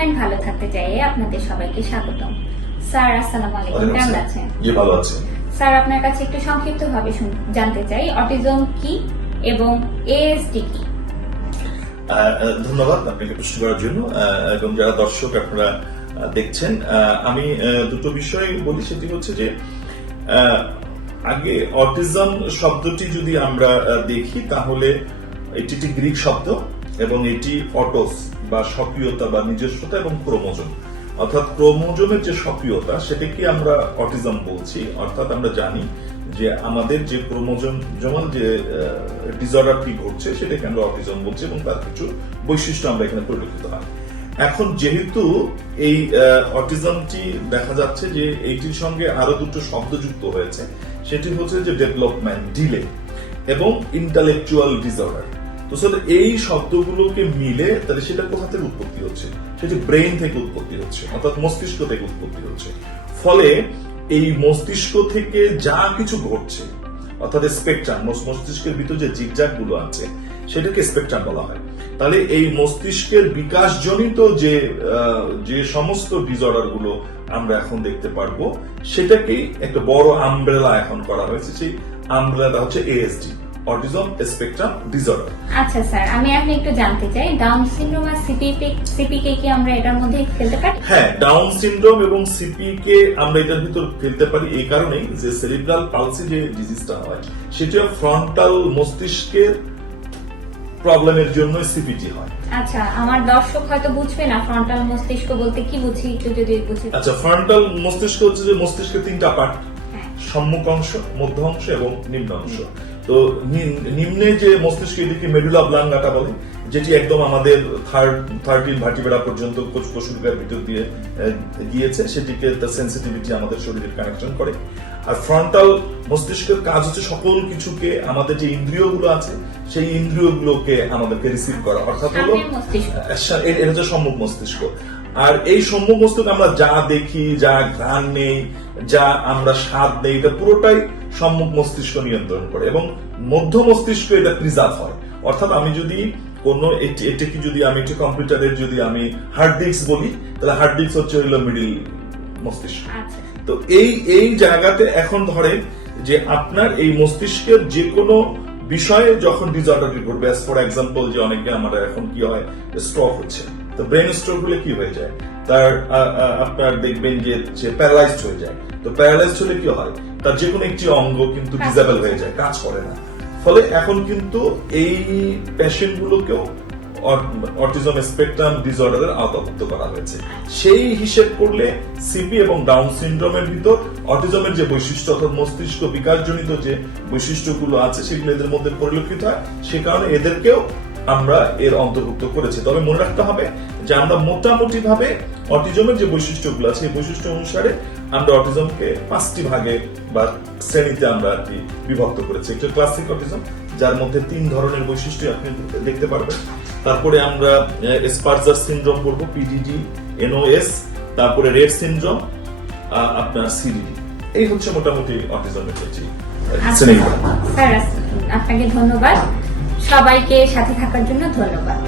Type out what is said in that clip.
Development ভালো থাকতে চাই আপনাদের সবাইকে স্বাগতম। স্যার আসসালামু আলাইকুম, কেমন আছেন? জি ভালো আছি স্যার, আপনার কাছে একটু সংক্ষিপ্তভাবে জানতে চাই অটিজম কি এবং এএসডি কি? ধন্যবাদ আপনাকে প্রশ্ন করার জন্য এবং যারা দর্শক আপনারা দেখছেন, আমি দুটো বিষয় বলি। সেটি হচ্ছে যে আগে অটিজম শব্দটি যদি আমরা দেখি তাহলে এটি একটি গ্রিক শব্দ এবং এটি অটোস বা সক্রিয়তা বা নিজস্বতা এবং ক্রোমোজোম, অর্থাৎ ক্রোমোজোমের যে সক্রিয়তা সেটাকে আমরা অটিজম বলছি। অর্থাৎ আমরা জানি যে আমাদের যে ক্রোমোজোমাল যে ডিসঅর্ডারটি ঘটছে সেটাকে আমরা অটিজম বলছি এবং তার কিছু বৈশিষ্ট্য আমরা এখানে পরিলক্ষিত হয়। এখন যেহেতু এই অটিজমটি দেখা যাচ্ছে যে এইটির সঙ্গে আরো দুটো শব্দ যুক্ত হয়েছে, সেটি হচ্ছে যে ডেভেলপমেন্ট ডিলে এবং ইন্টালেকচুয়াল ডিসঅর্ডার। তো স্যার এই শব্দগুলোকে মিলে তাহলে সেটা কোথা থেকে উৎপত্তি হচ্ছে? সেটি ব্রেইন থেকে উৎপত্তি হচ্ছে, অর্থাৎ মস্তিষ্ক থেকে উৎপত্তি হচ্ছে। ফলে এই মস্তিষ্ক থেকে যা কিছু ঘটছে, অর্থাৎ স্পেকট্রাম, মস্তিষ্কের ভিতর যে জিগজ্যাগ গুলো আছে সেটাকে স্পেকট্রাম বলা হয়। তাহলে এই মস্তিষ্কের বিকাশজনিত যে সমস্ত ডিসঅর্ডার গুলো আমরা এখন দেখতে পারবো সেটাকেই একটা বড় আমব্রেলা এখন করা হয়েছে। সেই আমব্রেলাটা হচ্ছে এএসডি, অটিজম স্পেকট্রাম ডিসঅর্ডার। আচ্ছা স্যার, আমি আপনি একটু জানতে চাই ডাউন সিনড্রোম আর সিপিকে কি আমরা এটার মধ্যে ফেলতে পারি? হ্যাঁ, ডাউন সিনড্রোম এবং সিপিকে আমরা এটার ভিতর ফেলতে পারি এই কারণেই যে সেরিব্রাল পালসি যে ডিজিজটা হয় সেটা ফ্রন্টাল মস্তিষ্কের প্রবলেমের জন্য সিপিটি হয়। আচ্ছা, আমার দর্শক হয়তো বুঝবে না ফ্রন্টাল মস্তিষ্ক বলতে কি বুঝি, একটু যদি বুঝি। আচ্ছা, ফ্রন্টাল মস্তিষ্ক হচ্ছে যে মস্তিষ্কের তিনটা পার্ট, সম্মুখ অংশ, মধ্য অংশ এবং নিম্ন অংশ। তো নিম্নে যে মস্তিষ্ক এদিকে মেডুলা অবলাঙ্গাটা বলে, যেটি একদম আমাদের 13 ভার্টিব্রা পর্যন্ত কোষগুলোর ভিতর দিয়ে গিয়েছে, সেটিকে তার সেন্সিটিভিটি আমাদের শরীরে কানেকশন করে। আর ফ্রন্টাল মস্তিষ্কের কাজ হচ্ছে সকল কিছুকে, আমাদের যে ইন্দ্রিয়গুলো আছে সেই ইন্দ্রিয়গুলোকে আমাদেরকে রিসিভ করা, অর্থাৎ হলো এটা হচ্ছে সম্মুখ মস্তিষ্ক। আর এই সম্মুখ মস্তিষ্ক আমরা যা দেখি, যা ঘ্রাণ নেই, যা আমরা স্বাদ নেই, এটা পুরোটাই সম্মুখ মস্তিষ্ক নিয়ন্ত্রণ করে এবং মধ্য মস্তিষ্ক এটা প্রিজার্ভ হয়। অর্থাৎ আমি যদি কোন এটাকে যদি আমি একটা কম্পিউটারের যদি আমি হার্ড ডিস্ক বলি, তাহলে হার্ড ডিস্ক হচ্ছে হইল মিডিল মস্তিষ্ক। তো এই জায়গাতে এখন ধরে যে আপনার এই মস্তিষ্কের যে কোনো বিষয়ে যখন ডিসঅর্ডারটি ঘটবে, ফর এক্সাম্পল যে অনেকে আমরা এখন কি হয় স্ট্রোক হচ্ছে, তো ব্রেন স্ট্রোক হলে কি হয়ে যায়, তার আপনার দেখবেন যে প্যারালাইজড হয়ে যায়। তো প্যারালাইজড হলে কি হয়, তার যে কোনো একটি অঙ্গ কিন্তু ডিসেবল হয়ে যায়, কাজ করে না। ফলে এখন কিন্তু এই পেশেন্ট গুলোকেও অটিজম স্পেকট্রাম ডিসঅর্ডারের আওতাভুক্ত করা হয়েছে। সেই হিসেব করলে সিপি এবং ডাউন সিনড্রোমের ভিতর অটিজমের যে বৈশিষ্ট্য, অর্থাৎ মস্তিষ্ক বিকাশজনিত যে বৈশিষ্ট্যগুলো আছে সেগুলো এদের মধ্যে পরিলক্ষিত হয়, সে কারণে এদেরকেও আমরা এর অন্তর্ভুক্ত করেছি। তবে মনে রাখতে হবে যে আমরা মোটামুটি ভাবে অটিজমের যে বৈশিষ্ট্যগুলো আছে এই বৈশিষ্ট্য অনুসারে আমরা অটিজমকে 5টি ভাগে বা শ্রেণীতে আমরা আর কি বিভক্ত করেছি। একটা ক্লাসিক অটিজম, যার মধ্যে 3 ধরনের বৈশিষ্ট্য আপনি দেখতে পারবেন। তারপরে আমরা স্পার্জার সিনড্রোম করব, পিডিডি, এনওএস, তারপরে রেড সিনড্রোম, আপনার সিডিডি। এই হচ্ছে মোটামুটি অটিজমের শ্রেণীগুলো। স্যার আপনাকে ধন্যবাদ, সবাইকে সাথে থাকার জন্য ধন্যবাদ।